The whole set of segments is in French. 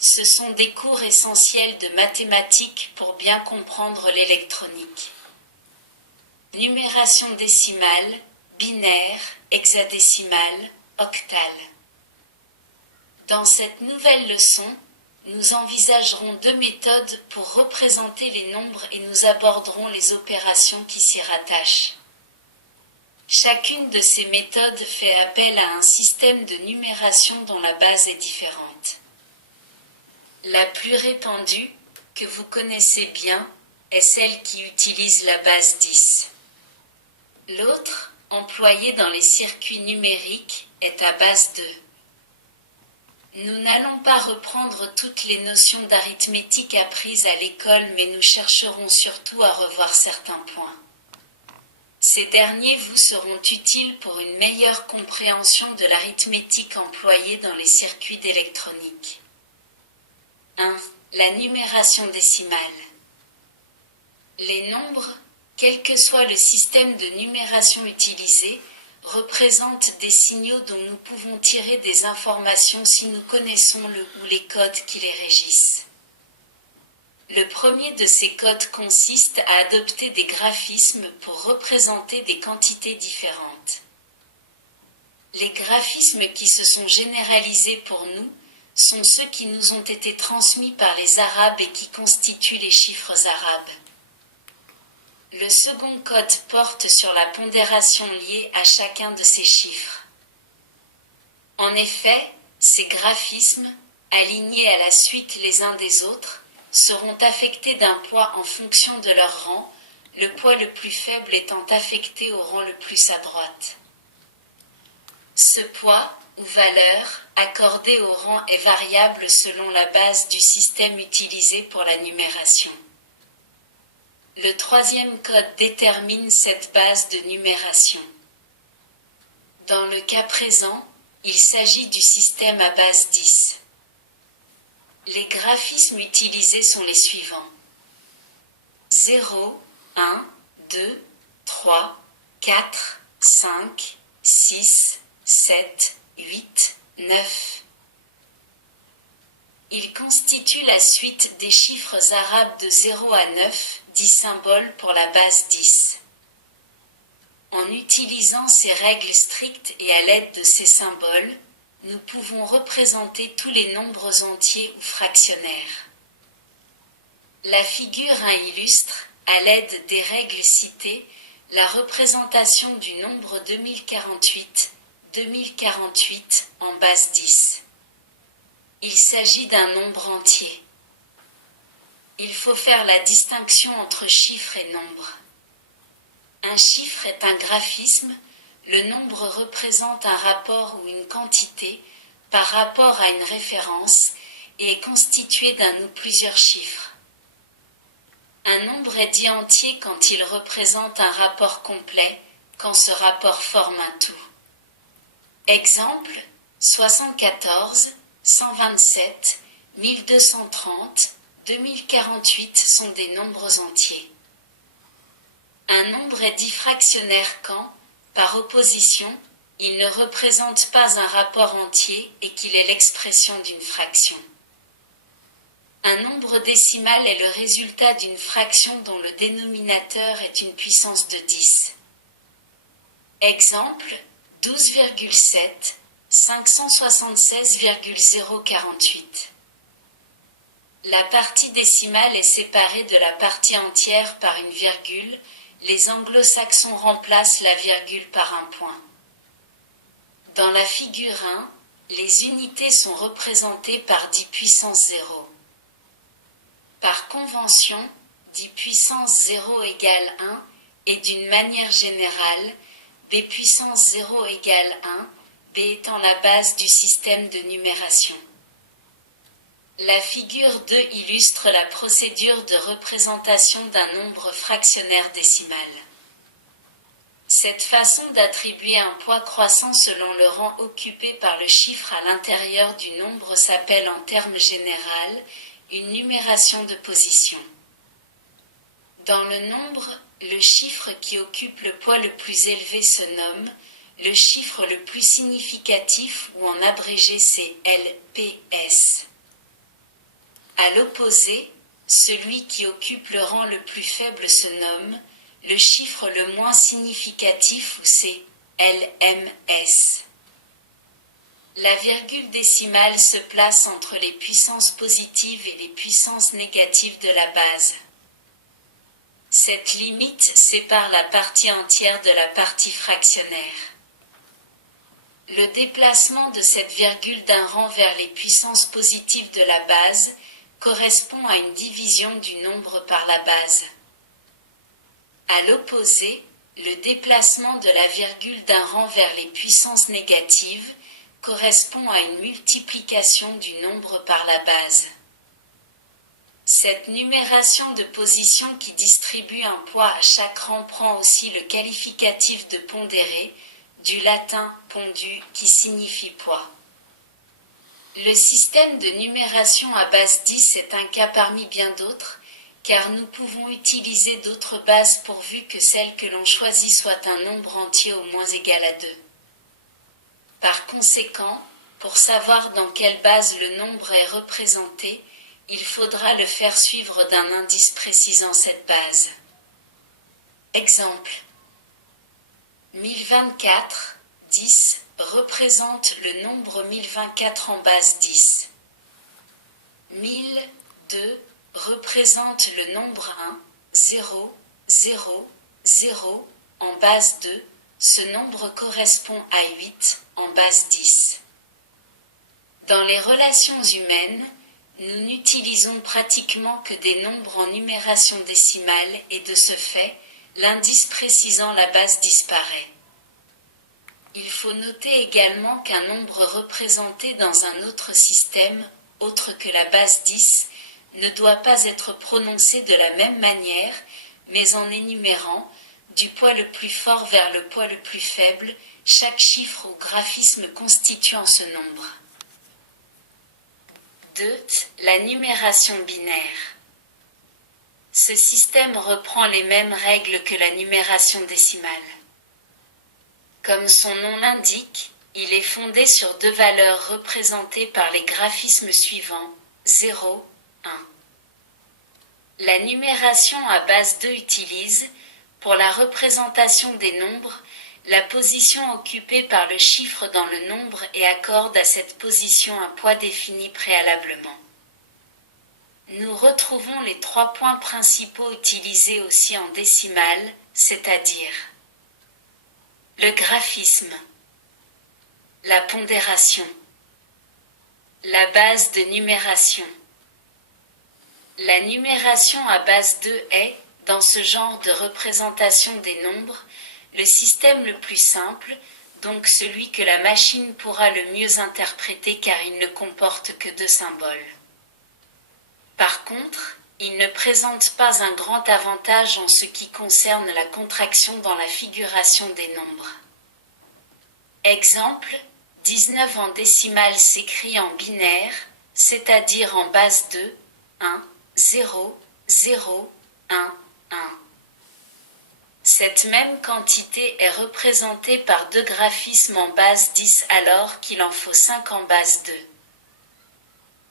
Ce sont des cours essentiels de mathématiques pour bien comprendre l'électronique. Numération décimale, binaire, hexadécimale, octale. Dans cette nouvelle leçon, nous envisagerons deux méthodes pour représenter les nombres et nous aborderons les opérations qui s'y rattachent. Chacune de ces méthodes fait appel à un système de numération dont la base est différente. La plus répandue, que vous connaissez bien, est celle qui utilise la base 10. L'autre, employée dans les circuits numériques, est à base 2. Nous n'allons pas reprendre toutes les notions d'arithmétique apprises à l'école, mais nous chercherons surtout à revoir certains points. Ces derniers vous seront utiles pour une meilleure compréhension de l'arithmétique employée dans les circuits d'électronique. 1. La numération décimale. Les nombres, quel que soit le système de numération utilisé, représentent des signaux dont nous pouvons tirer des informations si nous connaissons le ou les codes qui les régissent. Le premier de ces codes consiste à adopter des graphismes pour représenter des quantités différentes. Les graphismes qui se sont généralisés pour nous sont ceux qui nous ont été transmis par les Arabes et qui constituent les chiffres arabes. Le second code porte sur la pondération liée à chacun de ces chiffres. En effet, ces graphismes, alignés à la suite les uns des autres, seront affectés d'un poids en fonction de leur rang, le poids le plus faible étant affecté au rang le plus à droite. Ce poids, ou valeur, accordé au rang est variable selon la base du système utilisé pour la numération. Le troisième code détermine cette base de numération. Dans le cas présent, il s'agit du système à base 10. Les graphismes utilisés sont les suivants. 0, 1, 2, 3, 4, 5, 6, 7, 8, 9. Il constitue la suite des chiffres arabes de 0 à 9, 10 symboles pour la base 10. En utilisant ces règles strictes et à l'aide de ces symboles, nous pouvons représenter tous les nombres entiers ou fractionnaires. La figure 1 illustre, à l'aide des règles citées, la représentation du nombre 2048 en base 10. Il s'agit d'un nombre entier. Il faut faire la distinction entre chiffre et nombre. Un chiffre est un graphisme, le nombre représente un rapport ou une quantité par rapport à une référence et est constitué d'un ou plusieurs chiffres. Un nombre est dit entier quand il représente un rapport complet, quand ce rapport forme un tout. Exemple, 74, 127, 1230, 2048 sont des nombres entiers. Un nombre est dit fractionnaire quand, par opposition, il ne représente pas un rapport entier et qu'il est l'expression d'une fraction. Un nombre décimal est le résultat d'une fraction dont le dénominateur est une puissance de 10. Exemple, 12,7, 576,048. La partie décimale est séparée de la partie entière par une virgule. Les anglo-saxons remplacent la virgule par un point. Dans la figure 1, les unités sont représentées par 10 puissance 0. Par convention, 10 puissance 0 égale 1 et d'une manière générale, b puissance 0 égale 1, b étant la base du système de numération. La figure 2 illustre la procédure de représentation d'un nombre fractionnaire décimal. Cette façon d'attribuer un poids croissant selon le rang occupé par le chiffre à l'intérieur du nombre s'appelle en termes généraux une numération de position. Dans le nombre, le chiffre qui occupe le poids le plus élevé se nomme le chiffre le plus significatif ou en abrégé c'est LPS. À l'opposé, celui qui occupe le rang le plus faible se nomme le chiffre le moins significatif ou c'est LMS. La virgule décimale se place entre les puissances positives et les puissances négatives de la base. Cette limite sépare la partie entière de la partie fractionnaire. Le déplacement de cette virgule d'un rang vers les puissances positives de la base correspond à une division du nombre par la base. À l'opposé, le déplacement de la virgule d'un rang vers les puissances négatives correspond à une multiplication du nombre par la base. Cette numération de position qui distribue un poids à chaque rang prend aussi le qualificatif de pondéré, du latin pondu qui signifie poids. Le système de numération à base 10 est un cas parmi bien d'autres, car nous pouvons utiliser d'autres bases pourvu que celle que l'on choisit soit un nombre entier au moins égal à 2. Par conséquent, pour savoir dans quelle base le nombre est représenté, il faudra le faire suivre d'un indice précisant cette base. Exemple. 1024, 10, représente le nombre 1024 en base 10. 1002 représente le nombre 1, 0, 0, 0, en base 2, ce nombre correspond à 8, en base 10. Dans les relations humaines, nous n'utilisons pratiquement que des nombres en numération décimale et de ce fait, l'indice précisant la base disparaît. Il faut noter également qu'un nombre représenté dans un autre système, autre que la base 10, ne doit pas être prononcé de la même manière, mais en énumérant, du poids le plus fort vers le poids le plus faible, chaque chiffre ou graphisme constituant ce nombre. 2. La numération binaire. Ce système reprend les mêmes règles que la numération décimale. Comme son nom l'indique, il est fondé sur deux valeurs représentées par les graphismes suivants, 0, 1. La numération à base 2 utilise, pour la représentation des nombres, la position occupée par le chiffre dans le nombre et accorde à cette position un poids défini préalablement. Nous retrouvons les 3 points principaux utilisés aussi en décimale, c'est-à-dire le graphisme, la pondération, la base de numération. La numération à base 2 est, dans ce genre de représentation des nombres, le système le plus simple, donc celui que la machine pourra le mieux interpréter car il ne comporte que 2 symboles. Par contre, il ne présente pas un grand avantage en ce qui concerne la contraction dans la figuration des nombres. Exemple, 19 en décimale s'écrit en binaire, c'est-à-dire en base 2, 1, 0, 0, 1, 1. Cette même quantité est représentée par 2 graphismes en base 10 alors qu'il en faut 5 en base 2.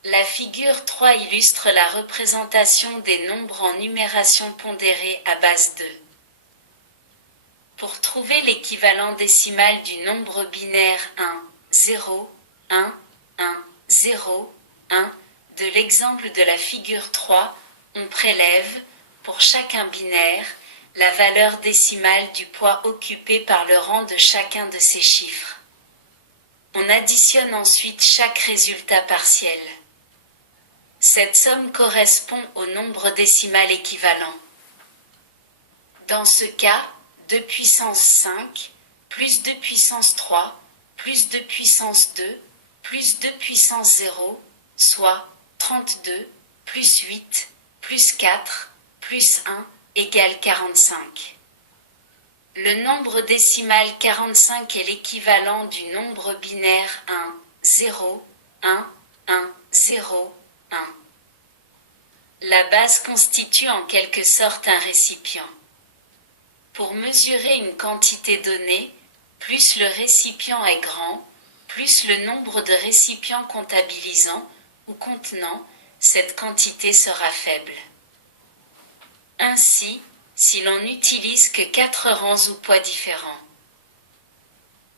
La figure 3 illustre la représentation des nombres en numération pondérée à base 2. Pour trouver l'équivalent décimal du nombre binaire 1, 0, 1, 1, 0, 1, de l'exemple de la figure 3, on prélève, pour chacun binaire, la valeur décimale du poids occupé par le rang de chacun de ces chiffres. On additionne ensuite chaque résultat partiel. Cette somme correspond au nombre décimal équivalent. Dans ce cas, 2 puissance 5, plus 2 puissance 3, plus 2 puissance 2, plus 2 puissance 0, soit 32, plus 8, plus 4, plus 1, égale 45. Le nombre décimal 45 est l'équivalent du nombre binaire 1, 0, 1, 1, 0, 1. La base constitue en quelque sorte un récipient. Pour mesurer une quantité donnée, plus le récipient est grand, plus le nombre de récipients comptabilisant ou contenant cette quantité sera faible. Ainsi, si l'on n'utilise que 4 rangs ou poids différents.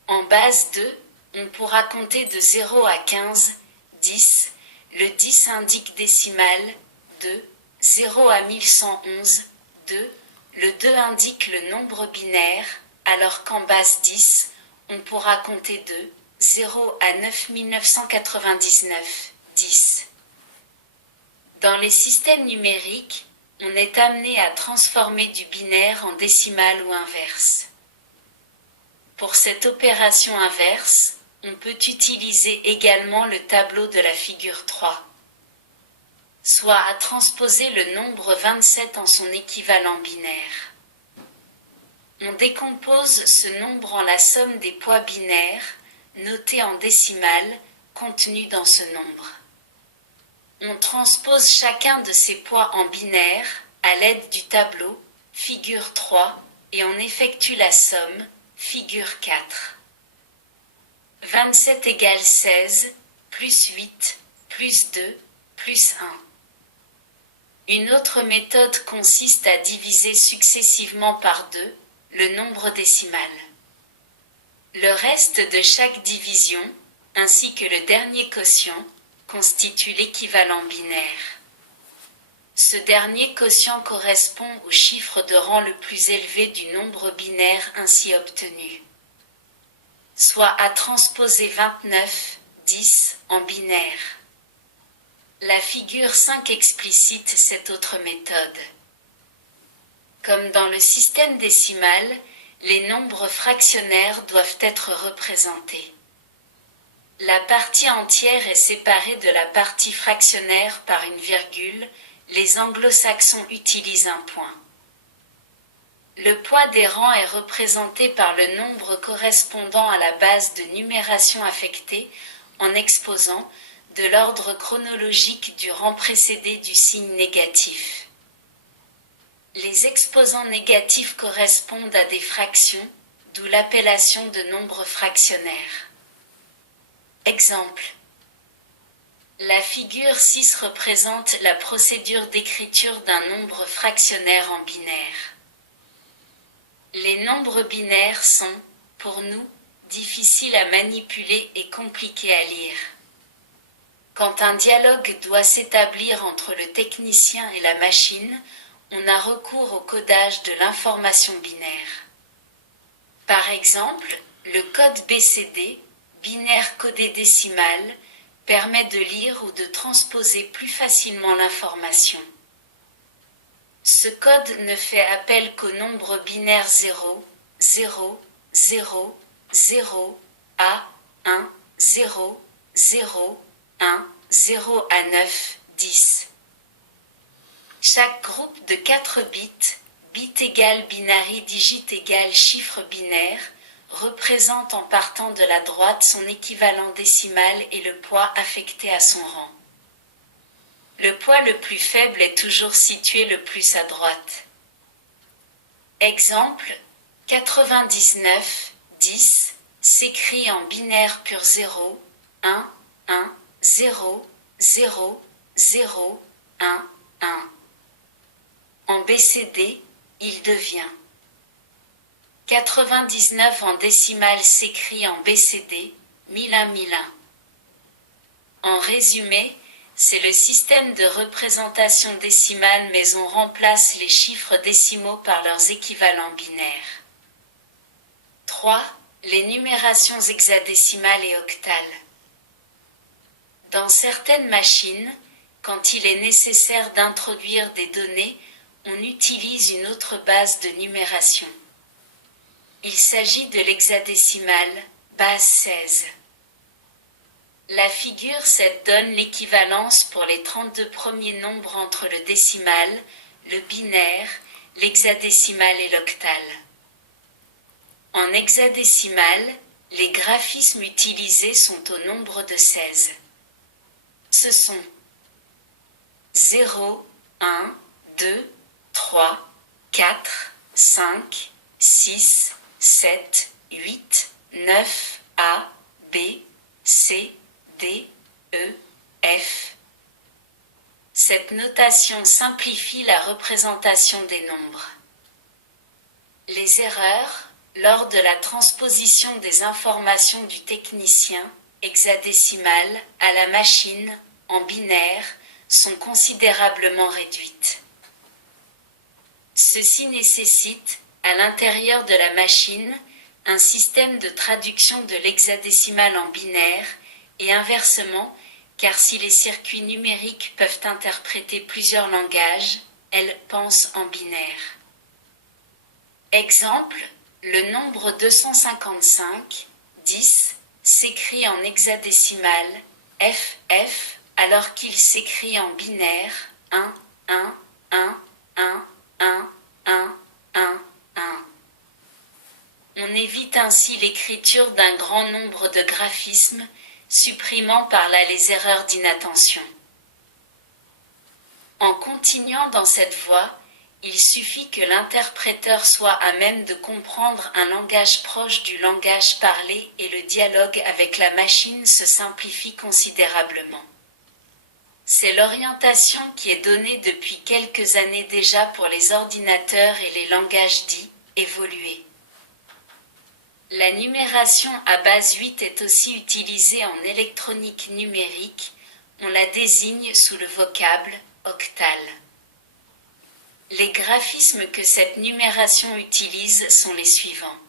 En base 2, on pourra compter de 0 à 15, 10, le 10 indique décimal, 2, 0 à 1111, 2, le 2 indique le nombre binaire, alors qu'en base 10, on pourra compter de 0 à 9999, 10. Dans les systèmes numériques, on est amené à transformer du binaire en décimal ou inverse. Pour cette opération inverse, on peut utiliser également le tableau de la figure 3, soit à transposer le nombre 27 en son équivalent binaire. On décompose ce nombre en la somme des poids binaires, notés en décimales, contenus dans ce nombre. On transpose chacun de ces poids en binaire à l'aide du tableau, figure 3, et on effectue la somme, figure 4. 27 égale 16, plus 8, plus 2, plus 1. Une autre méthode consiste à diviser successivement par 2 le nombre décimal. Le reste de chaque division, ainsi que le dernier quotient, constitue l'équivalent binaire. Ce dernier quotient correspond au chiffre de rang le plus élevé du nombre binaire ainsi obtenu, soit à transposer 29, 10 en binaire. La figure 5 explicite cette autre méthode. Comme dans le système décimal, les nombres fractionnaires doivent être représentés. La partie entière est séparée de la partie fractionnaire par une virgule, les anglo-saxons utilisent un point. Le poids des rangs est représenté par le nombre correspondant à la base de numération affectée en exposant de l'ordre chronologique du rang précédé du signe négatif. Les exposants négatifs correspondent à des fractions, d'où l'appellation de nombre fractionnaire. Exemple. La figure 6 représente la procédure d'écriture d'un nombre fractionnaire en binaire. Les nombres binaires sont, pour nous, difficiles à manipuler et compliqués à lire. Quand un dialogue doit s'établir entre le technicien et la machine, on a recours au codage de l'information binaire. Par exemple, le code BCD, binaire codé décimal, permet de lire ou de transposer plus facilement l'information. Ce code ne fait appel qu'au nombre binaire 0, 0, 0, 0, A, 1, 0, 0, 1, 0 à 9, 10. Chaque groupe de 4 bits, bit égale binary digit égale chiffre binaire, représente en partant de la droite son équivalent décimal et le poids affecté à son rang. Le poids le plus faible est toujours situé le plus à droite. Exemple, 99, 10, s'écrit en binaire pur 0, 1, 1, 0, 0, 0, 1, 1. En BCD, il devient 99 en décimale s'écrit en BCD, 1001 1001. En résumé, c'est le système de représentation décimale mais on remplace les chiffres décimaux par leurs équivalents binaires. 3. Les numérations hexadécimales et octales. Dans certaines machines, quand il est nécessaire d'introduire des données, on utilise une autre base de numération. Il s'agit de l'hexadécimal, base 16. La figure 7 donne l'équivalence pour les 32 premiers nombres entre le décimal, le binaire, l'hexadécimal et l'octal. En hexadécimal, les graphismes utilisés sont au nombre de 16. Ce sont 0, 1, 2, 3, 4, 5, 6, 7, 8, 9, A, B, C, D, E, F. Cette notation simplifie la représentation des nombres. Les erreurs, lors de la transposition des informations du technicien, hexadécimal, à la machine, en binaire, sont considérablement réduites. Ceci nécessite, à l'intérieur de la machine, un système de traduction de l'hexadécimal en binaire, et inversement, car si les circuits numériques peuvent interpréter plusieurs langages, elles pensent en binaire. Exemple, le nombre 255, 10, s'écrit en hexadécimal, FF, alors qu'il s'écrit en binaire, 1, 1, 1, 1, 1, 1, 1, 1. On évite ainsi l'écriture d'un grand nombre de graphismes, supprimant par là les erreurs d'inattention. En continuant dans cette voie, il suffit que l'interpréteur soit à même de comprendre un langage proche du langage parlé et le dialogue avec la machine se simplifie considérablement. C'est l'orientation qui est donnée depuis quelques années déjà pour les ordinateurs et les langages dits évolués. La numération à base 8 est aussi utilisée en électronique numérique, on la désigne sous le vocable octal. Les graphismes que cette numération utilise sont les suivants.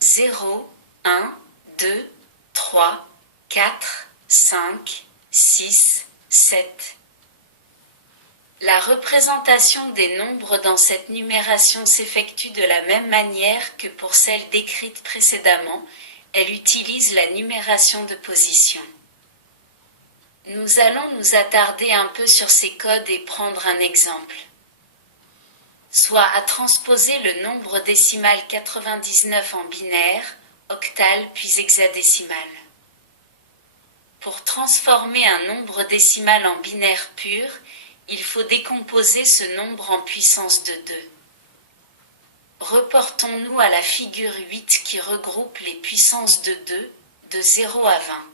0, 1, 2, 3, 4, 5, 6, 7. La représentation des nombres dans cette numération s'effectue de la même manière que pour celle décrite précédemment, elle utilise la numération de position. Nous allons nous attarder un peu sur ces codes et prendre un exemple. Soit à transposer le nombre décimal 99 en binaire, octal puis hexadécimal. Pour transformer un nombre décimal en binaire pur, il faut décomposer ce nombre en puissance de 2. Reportons-nous à la figure 8 qui regroupe les puissances de 2, de 0 à 20.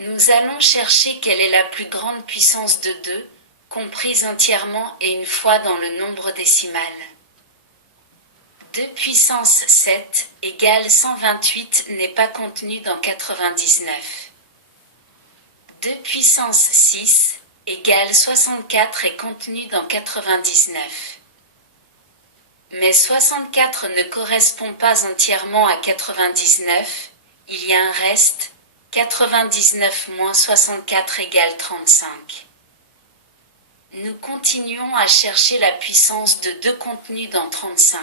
Nous allons chercher quelle est la plus grande puissance de 2, comprise entièrement et une fois dans le nombre décimal. 2 puissance 7 égale 128 n'est pas contenu dans 99. 2 puissance 6 égale 64 est contenu dans 99. Mais 64 ne correspond pas entièrement à 99, il y a un reste, 99 moins 64 égale 35. Nous continuons à chercher la puissance de 2 contenus dans 35.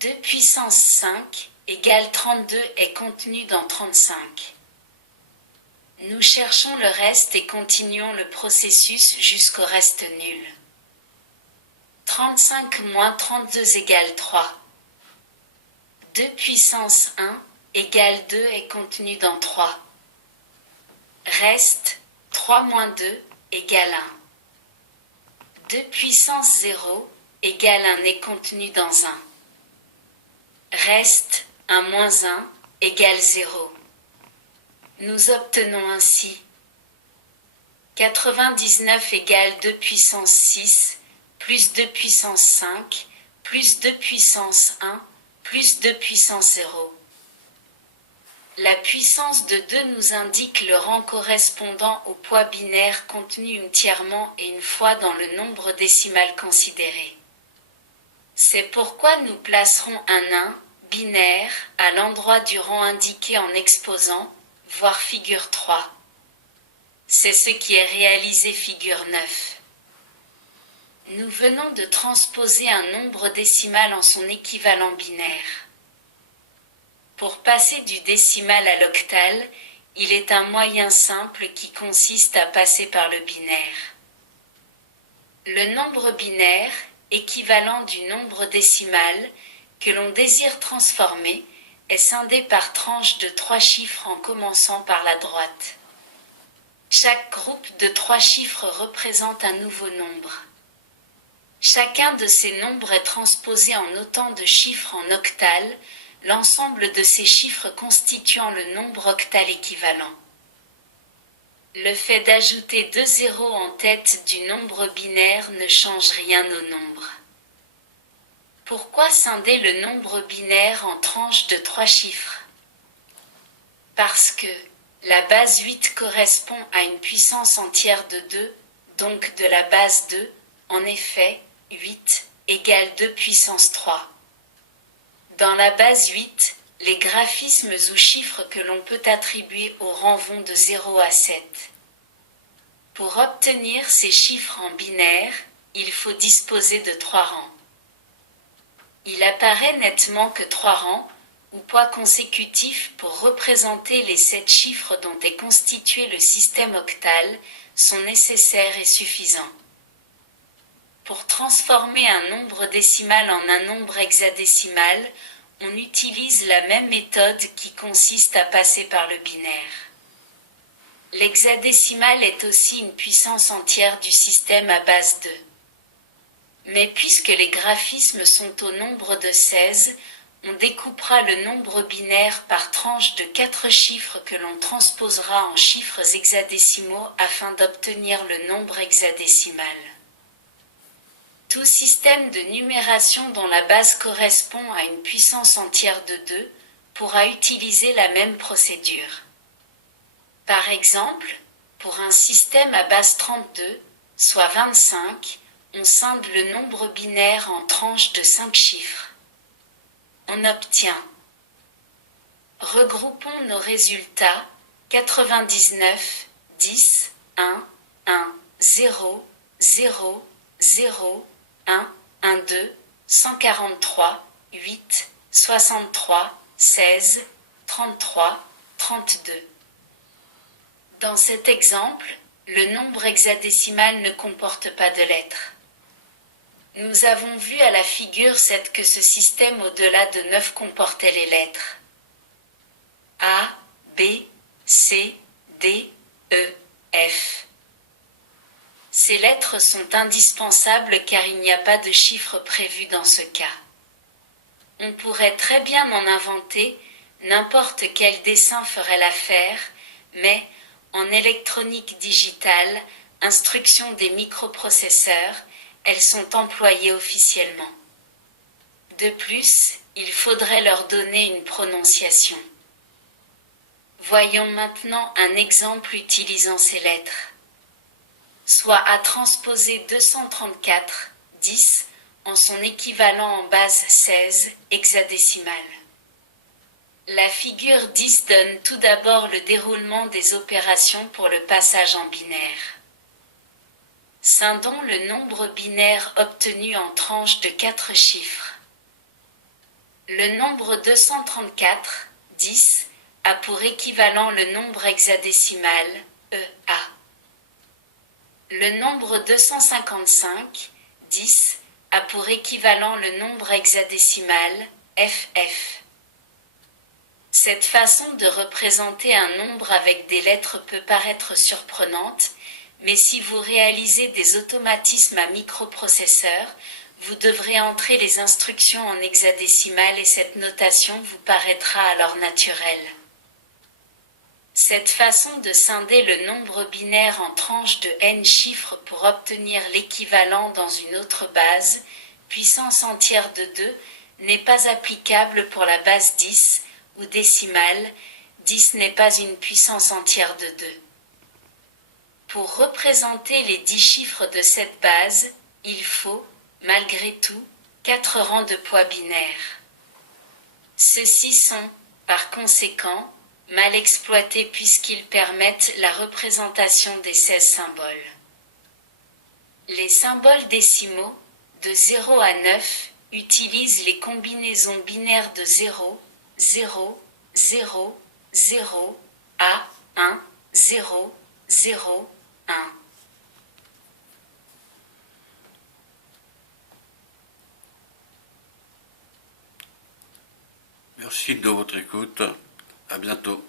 2 puissance 5 égale 32 est contenu dans 35. Nous cherchons le reste et continuons le processus jusqu'au reste nul. 35 moins 32 égale 3. 2 puissance 1 égale 2 est contenu dans 3. Reste 3 moins 2 égale 1. 2 puissance 0 égale 1 est contenu dans 1. Reste 1 moins 1 égale 0. Nous obtenons ainsi 99 égale 2 puissance 6 plus 2 puissance 5 plus 2 puissance 1 plus 2 puissance 0. La puissance de 2 nous indique le rang correspondant au poids binaire contenu entièrement et une fois dans le nombre décimal considéré. C'est pourquoi nous placerons un 1 binaire à l'endroit du rang indiqué en exposant, voire figure 3. C'est ce qui est réalisé figure 9. Nous venons de transposer un nombre décimal en son équivalent binaire. Pour passer du décimal à l'octal, il est un moyen simple qui consiste à passer par le binaire. Le nombre binaire, équivalent du nombre décimal, que l'on désire transformer, est scindé par tranches de 3 chiffres en commençant par la droite. Chaque groupe de 3 chiffres représente un nouveau nombre. Chacun de ces nombres est transposé en autant de chiffres en octal, l'ensemble de ces chiffres constituant le nombre octal équivalent. Le fait d'ajouter 2 zéros en tête du nombre binaire ne change rien au nombre. Pourquoi scinder le nombre binaire en tranches de 3 chiffres? Parce que la base 8 correspond à une puissance entière de 2, donc de la base 2, en effet, 8 égale 2 puissance 3. Dans la base 8, les graphismes ou chiffres que l'on peut attribuer au rang vont de 0 à 7. Pour obtenir ces chiffres en binaire, il faut disposer de 3 rangs. Il apparaît nettement que 3 rangs, ou poids consécutifs pour représenter les 7 chiffres dont est constitué le système octal, sont nécessaires et suffisants. Pour transformer un nombre décimal en un nombre hexadécimal, on utilise la même méthode qui consiste à passer par le binaire. L'hexadécimal est aussi une puissance entière du système à base 2. Mais puisque les graphismes sont au nombre de 16, on découpera le nombre binaire par tranches de 4 chiffres que l'on transposera en chiffres hexadécimaux afin d'obtenir le nombre hexadécimal. Tout système de numération dont la base correspond à une puissance entière de 2 pourra utiliser la même procédure. Par exemple, pour un système à base 32, soit 25, on scinde le nombre binaire en tranches de 5 chiffres. On obtient. Regroupons nos résultats 99, 10, 1, 1, 0, 0, 0, 1, 1, 2, 143, 8, 63, 16, 33, 32. Dans cet exemple, le nombre hexadécimal ne comporte pas de lettres. Nous avons vu à la figure 7 que ce système au-delà de 9 comportait les lettres A, B, C, D, E, F. Ces lettres sont indispensables car il n'y a pas de chiffre prévu dans ce cas. On pourrait très bien en inventer, n'importe quel dessin ferait l'affaire, mais, en électronique digitale, instruction des microprocesseurs, elles sont employées officiellement. De plus, il faudrait leur donner une prononciation. Voyons maintenant un exemple utilisant ces lettres. Soit à transposer 234, 10, en son équivalent en base 16, hexadécimale. La figure 10 donne tout d'abord le déroulement des opérations pour le passage en binaire. Scindons le nombre binaire obtenu en tranches de 4 chiffres. Le nombre 234, 10, a pour équivalent le nombre hexadécimal, EA. Le nombre 255, 10, a pour équivalent le nombre hexadécimal, FF. Cette façon de représenter un nombre avec des lettres peut paraître surprenante, mais si vous réalisez des automatismes à microprocesseur, vous devrez entrer les instructions en hexadécimal et cette notation vous paraîtra alors naturelle. Cette façon de scinder le nombre binaire en tranches de n chiffres pour obtenir l'équivalent dans une autre base, puissance entière de 2, n'est pas applicable pour la base 10, ou décimale, 10 n'est pas une puissance entière de 2. Pour représenter les 10 chiffres de cette base, il faut, malgré tout, 4 rangs de poids binaires. Ceux-ci sont, par conséquent, mal exploités puisqu'ils permettent la représentation des 16 symboles. Les symboles décimaux, de 0 à 9, utilisent les combinaisons binaires de 0, 0, 0, 0, A, 1, 0, 0, 1. Merci de votre écoute. À bientôt.